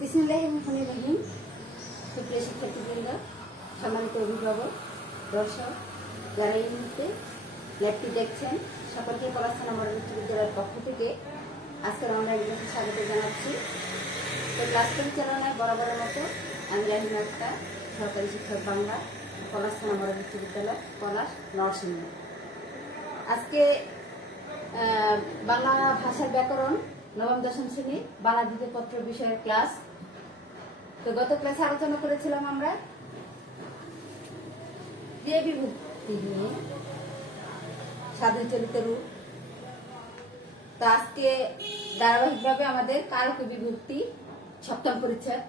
বিসমিল্লাহিররহমানিররহিম। সুপ্রিয় শিক্ষার্থীবৃন্দ, সম্মানিত অভিভাবক, দর্শক, যারা এই মুহূর্তে ল্যাবটি দেখছেন, সকলকে পলাশথানা মডেল উচ্চ বিদ্যালয়ের পক্ষ থেকে আজকের অনলাইন ক্লাসে স্বাগত জানাচ্ছি। তো ক্লাস পরিচালনায় বরাবরের মতো আমি রাহিমা আক্তার, সহকারী শিক্ষক বাংলা, পলাশথানা মডেল উচ্চ বিদ্যালয়, পলাশ, নরসিংহ। আজকে বাংলা ভাষার ব্যাকরণ নবম দশম শ্রেণী বাংলা দ্বিতীয় পত্র বিষয়ের ক্লাস। তো গত ক্লাসে আলোচনা করেছিলাম আমরা ক্রিয়া বিভক্তি নিয়ে, সাধু চলিত রূপ। তো আজকে ধারাবাহিকভাবে আমাদের কারক বিভক্তি সপ্তম পরিচ্ছেদ,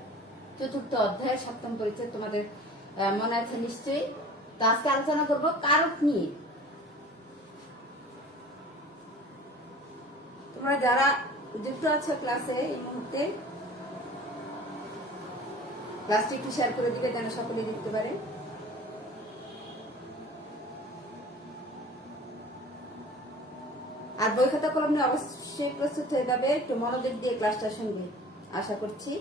চতুর্থ অধ্যায়ের সপ্তম পরিচ্ছেদ তোমাদের মনে আছে নিশ্চয়ই। তো আজকে আলোচনা করব কারক নিয়ে। তোমরা যারা যুক্ত আছো ক্লাসে এই মুহূর্তে, ক্লাসটি একটু শেয়ার করে দিবে যেন সকলে দেখতে পারে। আর বই খাতা কলম নিয়ে অবশ্যই প্রস্তুত হয়ে যাবে, একটু মনোযোগ দিয়ে ক্লাসটা শুনবে আশা করছি।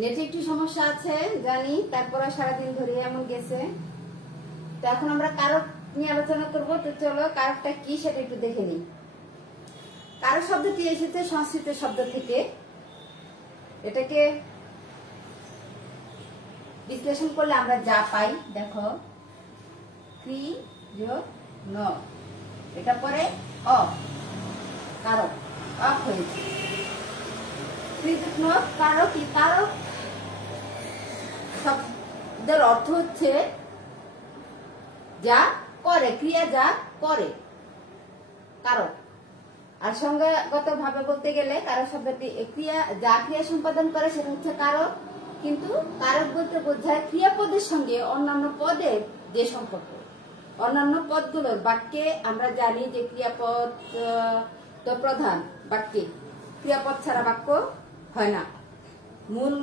নেটে একটু সমস্যা আছে জানি, তারপরে সারাদিন ধরে এমন গেছে। তো এখন আমরা কারক নিয়ে আলোচনা করব। তো চলো কারকটা কি সেটা একটু দেখে নিই। কারক শব্দটি এসেছে সংস্কৃত শব্দ থেকে। এটাকে বিশ্লেষণ করলে আমরা যা পাই, দেখো ক্রি যোগ ন, এটা পরে অ, কারক অক হয়েছে। কারক কি? কারক শব্দের অর্থ হচ্ছে যা করে, ক্রিয়া যা করে, কারক। আর সংজ্ঞাগত ভাবে বলতে গেলে কারক শব্দটি যা ক্রিয়া সম্পাদন করে সেটা হচ্ছে কারক। কিন্তু কারক বলতে বোঝায় ক্রিয়াপদের সঙ্গে অন্যান্য পদের যে সম্পর্ক। অন্যান্য পদগুলোর বাক্যে আমরা জানি যে ক্রিয়াপদ তো প্রধান বাক্যে, ক্রিয়াপদ ছাড়া বাক্য হয় না। মূল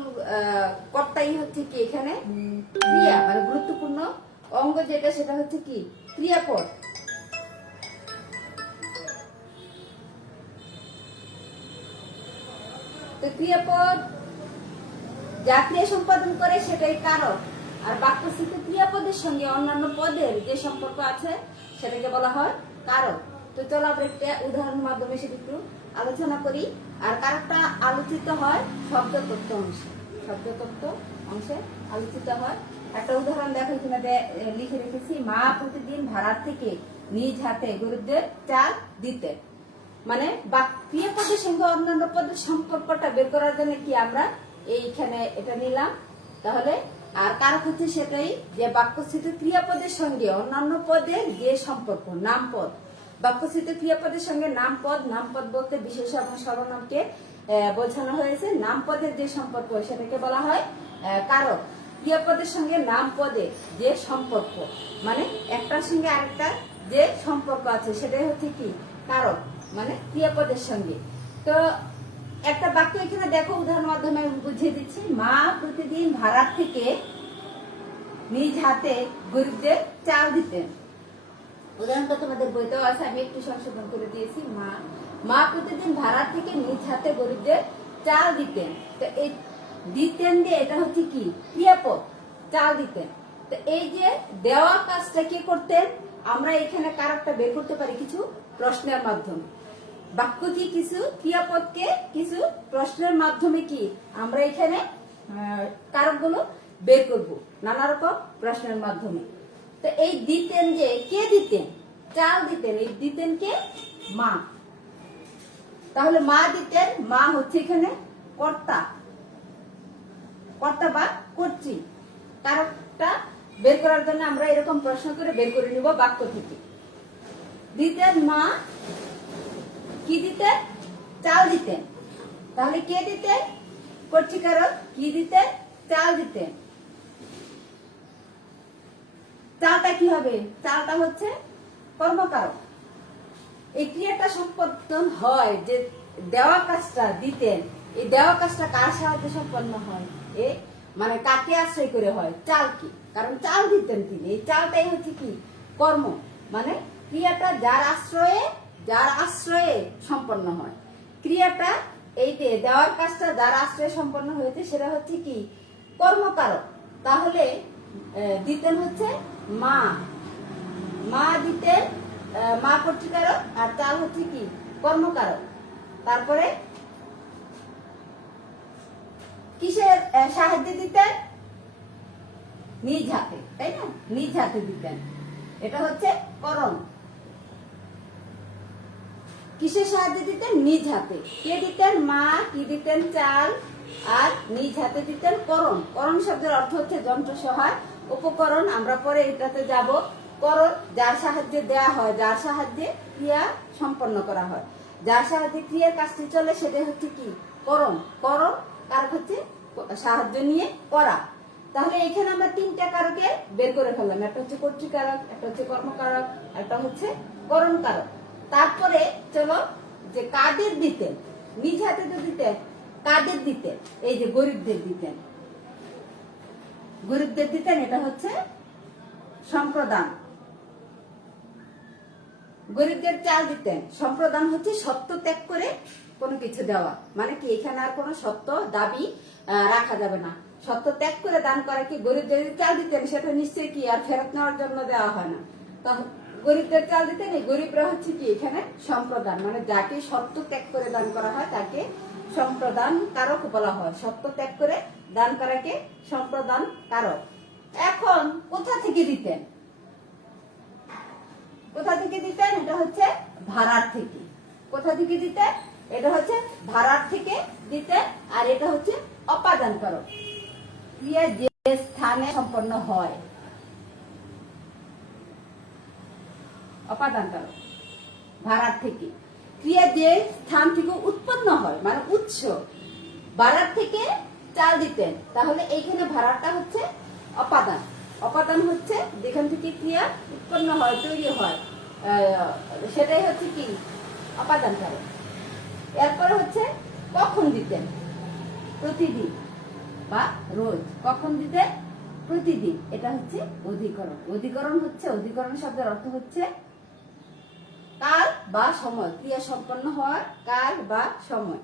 কর্তাই হচ্ছে কি এখানে ক্রিয়া, মানে গুরুত্বপূর্ণ অঙ্গ যেটা সেটা হচ্ছে কি ক্রিয়াপদ। তো ক্রিয়াপদ যা ক্রিয়া সম্পাদন করে সেটাই কারক। আর বাক্যস্থিত ক্রিয়াপদের সঙ্গে অন্যান্য পদের যে সম্পর্ক আছে সেটাকে বলা হয় কারক। তো চলো আমরা একটা উদাহরণের মাধ্যমে সেটা একটু আলোচনা করি। আর কারকটা আলোচিত হয় শব্দতত্ত্ব অংশে, শব্দতত্ত্ব অংশে আলোচিত হয়। একটা উদাহরণ দেখো, এখানে লিখে রেখেছি, মা প্রতিদিন ভাড়ার থেকে নিজ হাতে গরিবদের চাল দিতে। মানে ক্রিয়াপদের সঙ্গে অন্যান্য পদের সম্পর্কটা বের করার জন্য কি আমরা এইখানে এটা নিলাম। তাহলে আর কারক হচ্ছে সেটাই যে বাক্যস্থিত ক্রিয়াপদের সঙ্গে অন্যান্য পদের যে সম্পর্ক, নামপদ। বাক্যস্থিত ক্রিয়াপদের সঙ্গে নামপদ, নামপদ বলতে বিশেষ এবং সর্বনামকে বোঝানো হয়েছে। নামপদের যে সম্পর্ক সেটাকে বলা হয় কারক। ক্রিয়াপদের সঙ্গে নামপদের যে সম্পর্ক, মানে একটার সঙ্গে আরেকটা যে সম্পর্ক আছে সেটাই হচ্ছে কি কারক, মানে ক্রিয়াপদের সঙ্গে। তো একটা বাক্য এখানে দেখো, উদাহরণের মাধ্যমে আমি বুঝিয়ে দিচ্ছি। মা প্রতিদিন ভাড়ার থেকে নিজ হাতে গরিবদের চাল দিতেন। উদাহরণটা তোমাদের বইতেও আছে, আমি একটু সংশোধন করে দিয়েছি। মা প্রতিদিন ভাড়ার থেকে নিজ হাতে গরিবদের চাল দিতেন। তো এই দিতেন দিয়ে এটা হচ্ছে কি ক্রিয়াপদ, চাল দিতেন। তো এই যে দেওয়া কাজটা কে করতেন, আমরা এখানে কারকটা বের করতে পারি কিছু প্রশ্নের মাধ্যমে। বাক্য কি কিছু ক্রিয়াপদকে কিছু প্রশ্নের মাধ্যমে কি আমরা এখানে কারকগুলো বের করব নানা রকম প্রশ্নের মাধ্যমে। তো এই দিতেন যে কে দিতেন, চাল দিতেন, এই দিতেন কে মা। তাহলে মা দিতেন, মা হচ্ছে এখানে কর্তা, কর্তা বা কর্ত্রী। কারকটা বের করার জন্য আমরা এরকম প্রশ্ন করে বের করে নিব বাক্য থেকে। দিতেন মা কি দিতেন, চাল দিতেন। তাহলে কে দিতেন, কর্তৃকারক, কি দিতেন, চাল দিতেন। চালটা কি হবে? চালটা হচ্ছে কর্মকারক। এই ক্রিয়াটা সম্পাদন হয় যে দেওয়া কাজটা দিতেন, এই দেওয়া কাজটা কার সাহায্যে সম্পন্ন হয়? এ মানে কাকে আশ্রয় করে হয়? চালকে। কারণ চাল দিতেন তিনি, এই চালটাই হচ্ছে কি কর্ম, মানে ক্রিয়াটা যার আশ্রয়ে সম্পন্ন হয়। ক্রিয়াটা এই যে দেওয়ার কাজটা যার আশ্রয়ে সম্পন্ন হয়েছে সেটা হচ্ছে কি কর্মকারক। তাহলে দিতেন হচ্ছে মা, মা দিতেন, মা কর্তৃকারক, আর চাল হচ্ছে কি কর্মকারক। তারপরে কিসের সাহায্যে দিতেন? নিজ হাতে, তাই না? নিজ হাতে দিতেন, এটা হচ্ছে করণ। কিসের সাহায্যে দিতেন? নিজ হাতে। কে দিতেন? মা। কি দিতেন? চাল। আর নিজ হাতে দিতেন করণ। করণ শব্দের অর্থ হচ্ছে যন্ত্র সহায়, উপকরণ। আমরা পরে এটাতে যাব। করণ যার সাহায্যে দেয়া হয়, যার সাহায্যে ক্রিয়া সম্পন্ন করা হয়, যার সাহায্যে ক্রিয়ার কাজটি চলে, সেটা হচ্ছে কি করণ। করণ কারক হচ্ছে সাহায্য নিয়ে করা। তাহলে এখানে আমরা তিনটা কারকে বের করে ফেললাম, একটা হচ্ছে কর্তৃকারক, একটা হচ্ছে কর্মকারক, একটা হচ্ছে করণ কারক। তারপরে চলো যে কাদের দিতেন, নিজ হাতে তো দিতেন, কাদের দিতেন? এই যে গরিবদের দিতেন, গরিবদের দিতেন, এটা হচ্ছে সম্প্রদান। গরিবদের চাল দিতেন। সম্প্রদান হচ্ছে সত্য ত্যাগ করে কোনো কিছু দেওয়া, মানে কি এখানে আর কোনো সত্য দাবি রাখা যাবে না। সত্য ত্যাগ করে দান করা। কি গরিবদের চাল দিতেন সেটা নিশ্চয়ই কি আর ফেরত নেওয়ার জন্য দেওয়া হয় না। গরিবদের চাল দিতেন। এই গরিবরা হচ্ছে কি এখানে সম্প্রদান, মানে যাকে সত্য ত্যাগ করে দান করা হয় তাকে সম্প্রদান কারক বলা হয়। সত্য ত্যাগ করে দান করাকে সম্প্রদান কারক। এখন কোথা থেকে দিতেন? কোথা থেকে দিতেন? এটা হচ্ছে ভাড়ার থেকে। কোথা থেকে দিতেন? এটা হচ্ছে ভাড়ার থেকে দিতেন। আর এটা হচ্ছে অপাদান কারক। ক্রিয়া যে স্থানে সম্পন্ন হয়, অপাদান কারক ভাড়ার থেকে। ক্রিয়া যে স্থান থেকে উৎপন্ন হয়, মানে উৎস। ভাড়ার থেকে চাল দিতেন, তাহলে এইখানে ভাড়াটা হচ্ছে অপাদান। অপাদান হচ্ছে যেখান থেকে ক্রিয়া উৎপন্ন হয়, তৈরি হয়, সেটাই হচ্ছে কি অপাদান কারক। এরপরে হচ্ছে কখন দিতেন? প্রতিদিন বা রোজ। কখন দিতেন? প্রতিদিন। এটা হচ্ছে অধিকরণ। অধিকরণ হচ্ছে, অধিকরণ শব্দের অর্থ হচ্ছে কাল বা সময়। ক্রিয়া সম্পন্ন হওয়ার কাল বা সময়।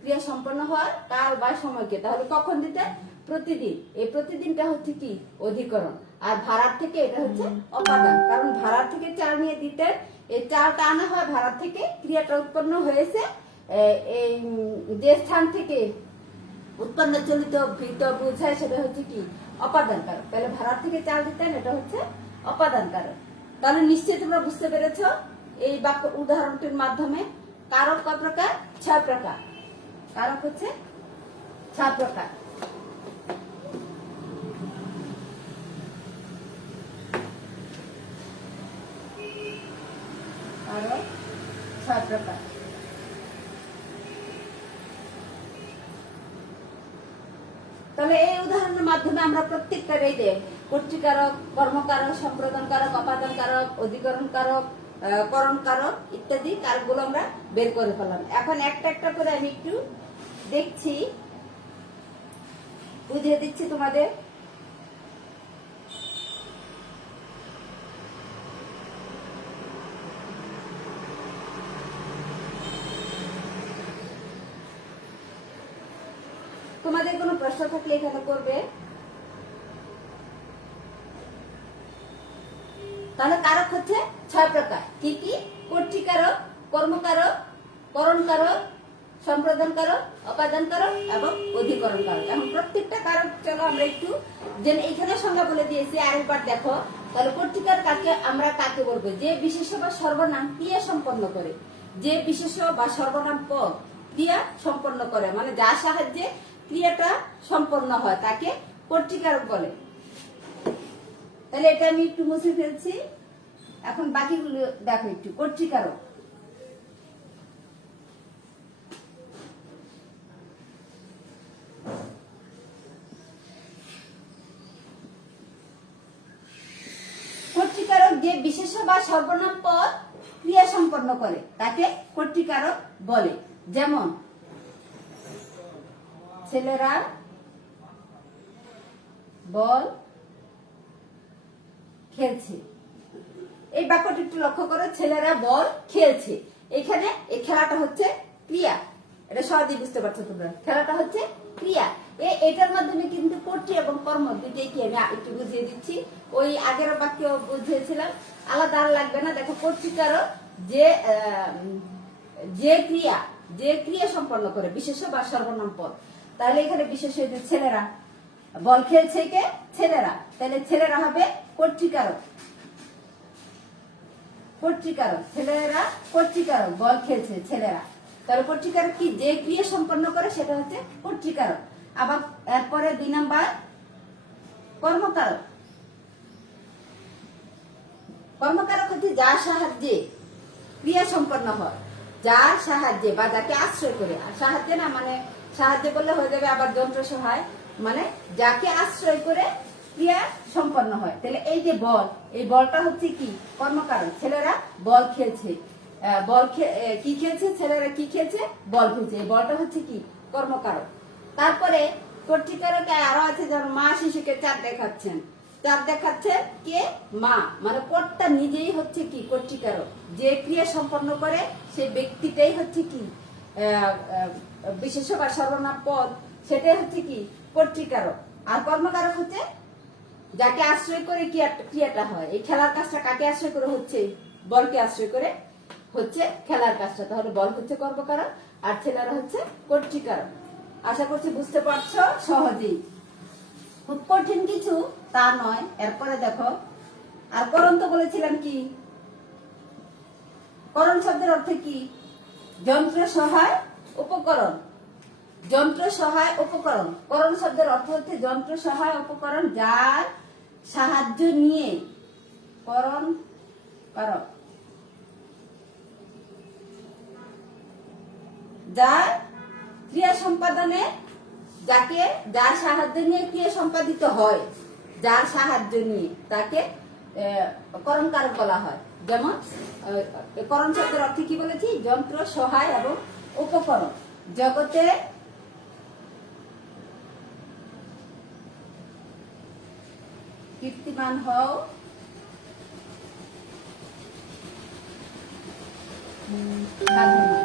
ক্রিয়া সম্পন্ন হওয়ার কাল বা সময়কে। তাহলে কখন দিতেন? প্রতিদিন। এই প্রতিদিনটা হচ্ছে কি অধিকরণ। আর ভাড়ার থেকে এটা হচ্ছে অপাদান। কারণ ভাড়ার থেকে চাল নিয়ে দিতেন, এই চালটা আনা হয় ভাড়ার থেকে, ক্রিয়াটা উৎপন্ন হয়েছে এই যে স্থান থেকে উৎপন্ন চলিত ভৃত বুঝায়, সেটা হচ্ছে কি অপাদান কারক। তাহলে ভাড়ার থেকে চাল দিতেন, এটা হচ্ছে অপাদান কারক। তাহলে নিশ্চয়ই তোমরা বুঝতে পেরেছো এই বাক্য উদাহরণটির মাধ্যমে। কারক কত প্রকার? 6 প্রকার। কারক হচ্ছে 6 প্রকার। কারক 6 প্রকার। তাহলে এই উদাহরণের মাধ্যমে আমরা প্রত্যেকটা রেদে কর্তৃকারক, কর্মকারক, সম্প্রদান কারক, অপাদান কারক, অধিকরণ কারক, করণ কারক ইত্যাদি কারকগুলো আমরা বের করে ফেললাম। এখন একটা একটা করে আমি একটু দেখছি, বুঝিয়ে দিচ্ছি তোমাদের। তোমাদের কোনো প্রশ্ন থাকলে এখানে করবে। তাহলে কারক হচ্ছে 6 প্রকার। কি কি? কর্তৃকারক, কর্মকারক, করণ কারক, সম্প্রদান কারক, অপাদান কারক এবং অধিকরণ কারক। এখন প্রত্যেকটা কারক চলো আমরা একটু এখানে সংজ্ঞা বলে দিয়েছি, আরেকবার দেখো। তাহলে কর্তৃকারক আমরা কাকে বলবো? যে বিশেষ বা সর্বনাম ক্রিয়া সম্পন্ন করে। যে বিশেষ বা সর্বনাম পদ ক্রিয়া সম্পন্ন করে, মানে যার সাহায্যে ক্রিয়াটা সম্পন্ন হয় তাকে কর্তৃকারক বলে। তাহলে এটা আমি একটু মুছে ফেলছি। এখন বাকিগুলো দেখো একটু। কর্তৃকারক, বিশেষ্য বা সর্বনাম পদ ক্রিয়া সম্পন্ন করে তাকে কর্তৃকারক বলে। যেমন ছেলেরা বল খেলছে। এই বাক্যটি একটু লক্ষ্য করো, ছেলেরা বল খেলছে। এখানে এই খেলাটা হচ্ছে ক্রিয়া, এটা সহজেই বুঝতে পারছো তোমরা। খেলাটা হচ্ছে ক্রিয়া। এটার মাধ্যমে কিন্তু কর্তৃ এবং কর্ম দুইটাই কি আমি একটু বুঝিয়ে দিচ্ছি। ওই আগের বাক্য বুঝিয়েছিলাম, আলাদা আর লাগবে না। দেখো কর্তৃকারক যে ক্রিয়া সম্পন্ন করে বিশেষ্য বা সর্বনাম পদ। তাহলে এখানে বিশেষ হয়েছে ছেলেরা বল খেলছে, কে? ছেলেরা। তাহলে ছেলেরা হবে কর্তৃকারক, ছেলেরা কর্তৃকারক, বল খেলছে ছেলেরা। তাহলে কর্তৃকারক কি? যে ক্রিয়া সম্পন্ন করে সেটা হচ্ছে কর্তৃকারক। আবার এরপরে 2 নাম্বার কর্মকারক। কর্মকারক হচ্ছে যার সাহায্যে ক্রিয়া সম্পন্ন হয়, যার সাহায্যে বা যাকে আশ্রয় করে। আর সাহায্যে না মানে সাহায্য করলে হয়ে যাবে আবার যন্ত্র সহায়, মানে যাকে আশ্রয় করে ক্রিয়া সম্পন্ন হয়। তাহলে এই যে বল, এই বলটা হচ্ছে কি? কর্মকারক। ছেলেরা বল খেলছে, কি খেলছে? ছেলেরা কি খেলছে? বল খেলছে। এই বলটা হচ্ছে কি? কর্মকারক। তারপরে কর্তৃকারকে আরো আছে, যেমন মা শিশুকে চাঁদ দেখাচ্ছেন। চাঁদ দেখাচ্ছে কে? মা। মানে কর্তা নিজেই হচ্ছে কি? কর্তৃকারক। যে ক্রিয়া সম্পন্ন করে সেই ব্যক্তিটাই হচ্ছে কি? বিশেষ্য বা সর্বনাম পদ, সেটাই হচ্ছে কি? কর্তৃকারক। আর কর্মকারক হচ্ছে যাকে আশ্রয় করে ক্রিয়াটা হয়। এই খেলার কাজটা কাকে আশ্রয় করে হচ্ছে? বলকে আশ্রয় করে হচ্ছে খেলার কাজটা। তাহলে বল হচ্ছে কর্মকারক আর ছেলেরা হচ্ছে কর্তৃকারক। আশা করছি বুঝতে পারছো সহজেই, খুব কঠিন কিছু তা নয়। এরপরে দেখো, আর করণ তো বলেছিলাম কি? করণ শব্দের অর্থ কি? যন্ত্র সহায় উপকরণ। যন্ত্র সহায় উপকরণ। করণ শব্দের অর্থ হচ্ছে যন্ত্র সহায় উপকরণ, যার সাহায্য নিয়ে করণ কারক, যার ক্রিয়া সম্পাদনে যার সাহায্য নিয়ে ক্রিয়া সম্পাদিত হয়, যার সাহায্য নিয়ে তাকে করণ কারক বলা হয়। যেমন করণ শব্দের অর্থ কি বলেছি? যন্ত্র সহায় এবং উপকরণ। জগতে কীর্তিমান হও, সাধনা।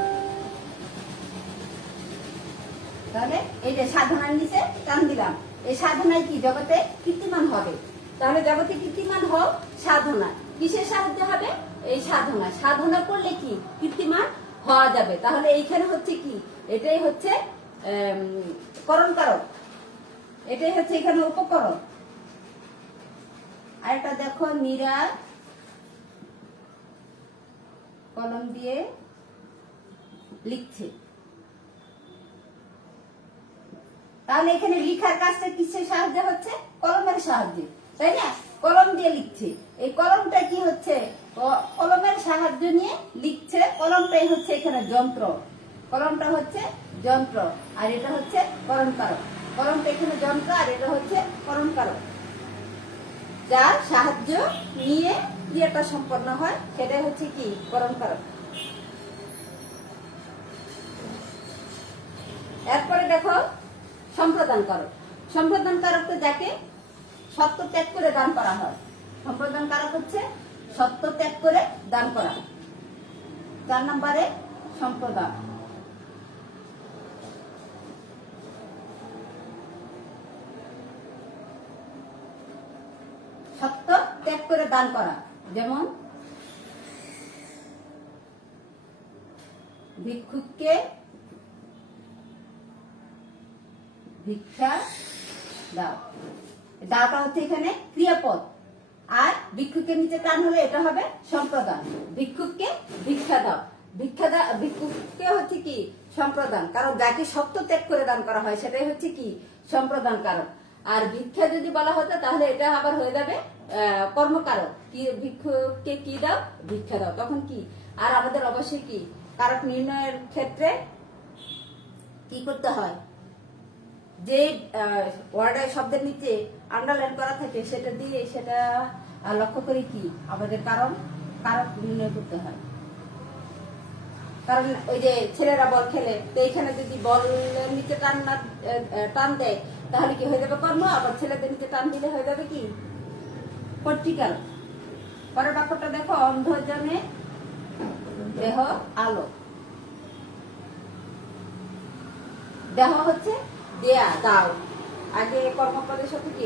তাহলে এই যে সাধনার নিচে টান দিলাম, এই সাধনায় কি? জগতে কীর্তিমান হবে। তাহলে জগতে কীর্তিমান হও সাধনা। কিসের সাহায্য হবে? এই সাধনা। সাধনা করলে কি? কীর্তিমান হওয়া যাবে। তাহলে এইখানে হচ্ছে কি? এটাই হচ্ছে করণ কারক, এটাই হচ্ছে এখানে উপকরণ। আরেকটা দেখো, মীরা কলম দিয়ে লিখছে। তাহলে এখানে লিখার কাজটা কিসের সাহায্যে হচ্ছে? কলমের সাহায্যে, তাই না? কলম দিয়ে লিখছে। এই কলমটা কি হচ্ছে? কলমের সাহায্য নিয়ে লিখছে। কলমটাই হচ্ছে এখানে যন্ত্র। কলমটা হচ্ছে যন্ত্র আর এটা হচ্ছে করণ কারক। কলমটা এখানে যন্ত্র আর এটা হচ্ছে করণ কারক। যার সাহায্য নিয়ে ক্রিয়াটা সম্পন্ন হয় সেটাই হচ্ছে কি? করণ কারক। এরপরে দেখো সম্প্রদান কারক। সম্প্রদান কারক তো যাকে সত্য ত্যাগ করে দান করা হয়। সম্প্রদান কারক হচ্ছে সত্য ত্যাগ করে দান করা। 4 নম্বরে সম্প্রদান। সত্য ত্যাগ করে দান করা। যেমন ভিক্ষুককে ভিক্ষা দাও। দাওটা হচ্ছে এখানে ক্রিয়াপদ, আর ভিক্ষুকের নিচে টান হলে এটা হবে সম্প্রদান। ভিক্ষুককে ভিক্ষা দাও। ভিক্ষুককে হচ্ছে কি? সম্প্রদান। কারণ যাকে সত্য ত্যাগ করে দান করা হয় সেটাই হচ্ছে কি? সম্প্রদান কারক। আর ভিক্ষা যদি বলা হতো তাহলে এটা আবার হয়ে যাবে কর্মকারক। কি? ভিক্ষুককে কি দাও? ভিক্ষা দাও। তখন কি? আর আমাদের অবশ্যই কি? কারক নির্ণয়ের ক্ষেত্রে কি করতে হয়? যে ওয়ার্ডের শব্দের নিচে আন্ডারলাইন করা থাকে সেটা দিয়ে সেটা লক্ষ্য করে কি আমাদের কারণ নির্ণয় করতে হয়। কারণ ওই যে ছেলেরা বল খেলে, তো এখানে যদি বলের নিচে টান দেয় তাহলে কি হয়ে যাবে কর্ম, আবার ছেলেদের নিচে টান দিলে হয়ে যাবে কি পট্টিকার। পরের বাক্যটা দেখো, অন্ধজনে দেহ আলো। দেহ হচ্ছে দেয়া, দাও, আগে কর্মপদের সাথে কি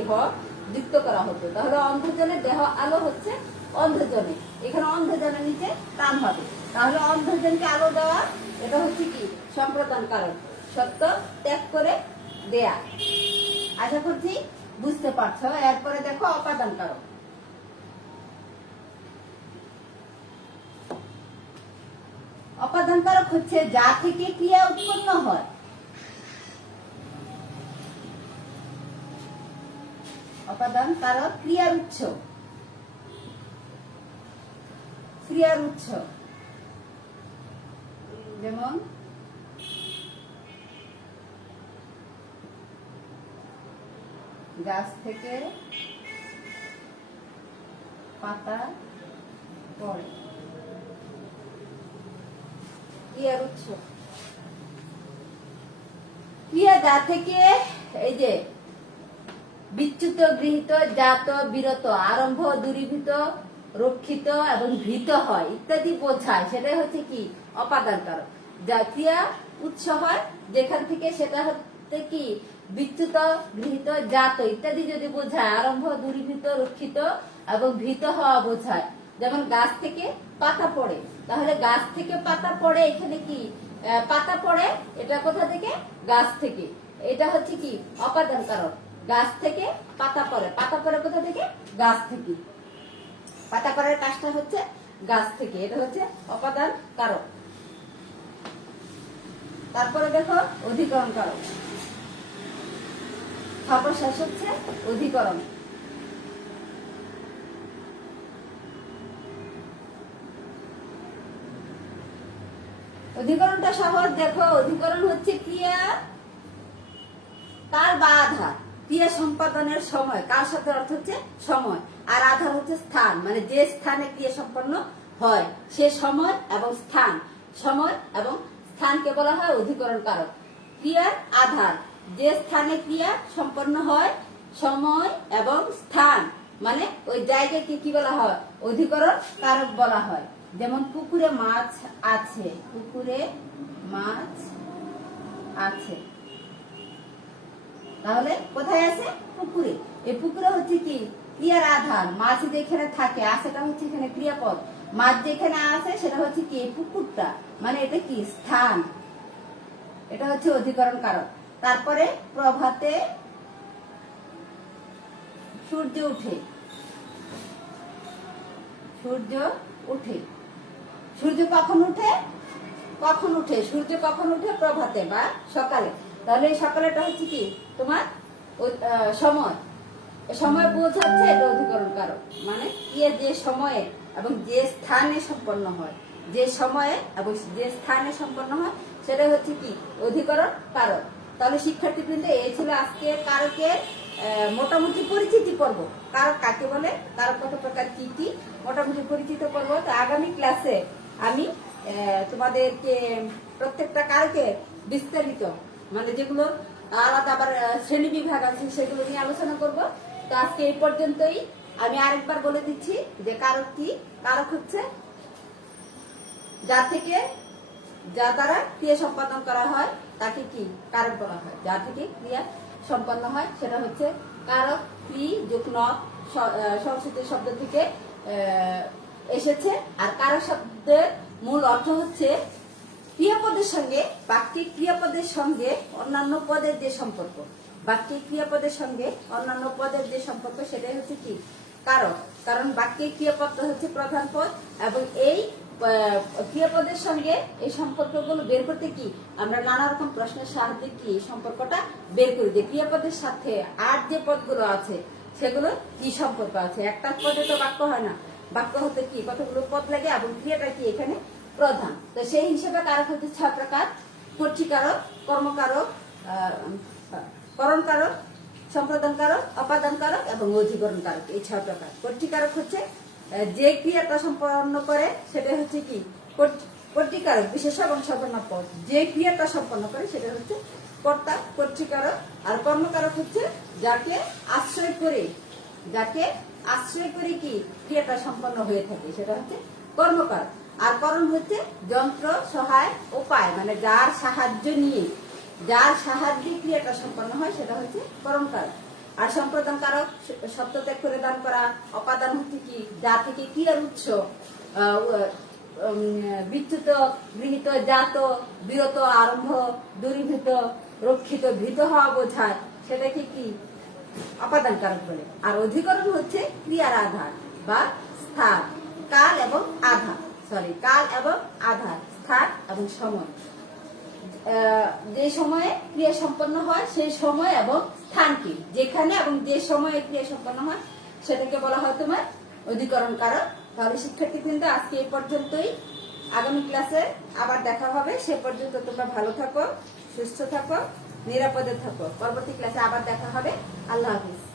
যুক্ত করা হতো, তাহলে অন্ধজনে দেহ আলো হচ্ছে অন্ধজনে, এখানে অন্ধজনের নিচে টান হবে, তাহলে অন্ধজনকে আলো দেওয়া এটা হচ্ছে কি সম্প্রদান কারণ, সত্য ত্যাগ করে দেয়া। আশা করছি বুঝতে পারছো। এরপরে দেখো অপাদান কারক। অপাদান কারক হচ্ছে যা থেকে ক্রিয়া উৎপন্ন হয়। অপাদান কারক ক্রিয়ার উৎস। ক্রিয়ার উৎস যেমন গাছ থেকে পাতা পড়ে, ক্রিয়ার উৎস। ক্রিয়া যা থেকে এই যে বিচ্যুত, গৃহীত, জাত, বিরত, আরম্ভ, দূরীভূত, রক্ষিত এবং ভীত হয় ইত্যাদি বোঝায়, সেটাই হচ্ছে কি অপাদান কারক। যা ক্রিয়া উৎস হয় যেখান থেকে সেটা হচ্ছে কি বিচ্যুত, গৃহীত, জাত ইত্যাদি যদি বোঝায়, আরম্ভ, দূরীভূত, রক্ষিত এবং ভীত হওয়া বোঝায়। যেমন গাছ থেকে পাতা পড়ে, তাহলে গাছ থেকে পাতা পড়ে, এখানে কি পাতা পড়ে, এটা কোথা থেকে গাছ থেকে, এটা হচ্ছে কি অপাদান কারক। গাছ থেকে পাতা পড়ে, পাতা পড়ে কোথা থেকে গাছ থেকে, পাতা পড়ার কাজটা হচ্ছে গাছ থেকে, এটা হচ্ছে অপাদান কারক। তারপরে দেখো অধিকরণ কারক। সর্বশেষ হচ্ছে অধিকরণ। অধিকরণটা সহজ, দেখো অধিকরণ হচ্ছে ক্রিয়া কাল বা আধার, ক্রিয়া সম্পাদনের সময়, কার সাথে অর্থ হচ্ছে সময়, আর আধার হচ্ছে স্থান, মানে যে স্থানে ক্রিয়া সম্পন্ন হয় সে সময় এবং স্থান, সময় এবং স্থানকে বলা হয় অধিকরণ কারক। ক্রিয়ার আধার, যে স্থানে ক্রিয়া সম্পন্ন হয়, সময় এবং স্থান, মানে ওই জায়গাকে কি বলা হয় অধিকরণ কারক বলা হয়। যেমন পুকুরে মাছ আছে, পুকুরে মাছ আছে, তাহলে কোথায় আছে পুকুরে, এই পুকুরে হচ্ছে কি ক্রিয়ার আধার, মাছ যেখানে থাকে, আছেটা হচ্ছে এখানে ক্রিয়াপদ, মাছ যেখানে আছে সেটা হচ্ছে কি পুকুরটা, মানে এটা কি স্থান, এটা হচ্ছে অধিকরণ কারক। তারপরে প্রভাতে সূর্য উঠে, সূর্য উঠে, সূর্য কখন উঠে, কখন উঠে, সূর্য কখন উঠে প্রভাতে বা সকালে, তাহলে এই সকালেটা হচ্ছে কি তোমার সময়, সময় বোঝাচ্ছে এটা অধিকরণ কারক, মানে যে সময়ে এবং যে স্থানে সম্পন্ন হয়, যে সময়ে এবং যে স্থানে সম্পন্ন হয় সেটা হচ্ছে কি অধিকরণ কারক। তাহলে শিক্ষার্থীবৃন্দ, এই ছিল আজকে কারকের মোটামুটি পরিচিতি পর্ব। কারক কাকে বলে, কারক কত প্রকার, কি কি মোটামুটি পরিচিত পর্ব। তো আগামী ক্লাসে আমি তোমাদেরকে প্রত্যেকটা কারকের বিস্তারিত, মানে যেগুলো আলাদা আবার শ্রেণী বিভাগ আছে সেগুলো নিয়ে আলোচনা করব। তো আজকে এই পর্যন্তই। আমি আরেকবার বলে দিচ্ছি যে কারক কি। কারক হচ্ছে যা থেকে, যা দ্বারা ক্রিয়া সম্পাদন করা হয় তাকে কি কারক বলা হয়। যা থেকে ক্রিয়া সম্পন্ন হয় সেটা হচ্ছে কারক। ক্রি যোগ ন সংস্কৃত শব্দ থেকে এসেছে। আর কারক শব্দের মূল অর্থ হচ্ছে ক্রিয়াপদের সঙ্গে, বাক্যে ক্রিয়াপদের সঙ্গে অন্যান্য পদের যে সম্পর্ক, বাক্যে ক্রিয়াপদের সঙ্গে অন্যান্য পদের যে সম্পর্ক সেটাই হচ্ছে কি কারক। কারণ বাক্যে ক্রিয়াপদটা হচ্ছে প্রধান পদ, এবং এই ক্রিয়াপদের সঙ্গে এই সম্পর্কগুলো বের করতে কি আমরা নানা রকম প্রশ্নের সাহায্যে কি এই সম্পর্কটা বের করি, যে ক্রিয়াপদের সাথে আর যে পদগুলো আছে সেগুলো কি সম্পর্ক আছে। একটা পদে তো বাক্য হয় না, বাক্য হতে কি কতগুলো পদ লাগে এবং ক্রিয়াটা কি এখানে প্রধান। তো সেই হিসেবে কারক হচ্ছে 6 প্রকার: কর্তৃকারক, কর্মকারক, করণ কারক, সম্পাদন কারক, অপাদান কারক এবং অধিকরণ কারক, এই 6 প্রকার। কর্তৃকারক হচ্ছে যে ক্রিয়াটা সম্পন্ন করে সেটা হচ্ছে কি কর্তৃকারক, বিশেষ এবং সর্বনাম পদ। যে ক্রিয়াটা সম্পন্ন করে সেটা হচ্ছে কর্তা, কর্তৃকারক। আর কর্মকারক হচ্ছে যাকে আশ্রয় করে কি ক্রিয়াটা সম্পন্ন হয়ে থাকে সেটা হচ্ছে কর্মকারক। আর করণ হচ্ছে যন্ত্র, সহায়, উপায়, মানে যার সাহায্যে ক্রিয়াটা সম্পন্ন হয় সেটা হচ্ছে করণ কারক। আর সম্প্রদান কারক শব্দ ত্যাগ করে দান করা। অপাদান হচ্ছে কি যা থেকে ক্রিয়ার উৎস বিচ্যুত, গৃহীত, জাত, বিরত, আরম্ভ, দূরীভূত, রক্ষিত, ভীত হওয়া বোঝায়, সেটাকে কি অপাদান কারক বলে। আর অধিকরণ হচ্ছে ক্রিয়ার আধার বা স্থান, কাল এবং আধার, স্থান এবং সময়। যে সময়ে ক্রিয়া সম্পন্ন হয় সেই সময় এবং স্থানকে, যেখানে এবং যে সময়ে ক্রিয়া সম্পন্ন হয় সেটাকে বলা হয় তোমার অধিকরণ কারক। তাহলে শিক্ষার্থীবৃন্দ, আজকে এই পর্যন্তই। আগামী ক্লাসে আবার দেখা হবে। সে পর্যন্ত তোমরা ভালো থাকো, সুস্থ থাকো, নিরাপদে থাকো। পরবর্তী ক্লাসে আবার দেখা হবে। আল্লাহ হাফিজ।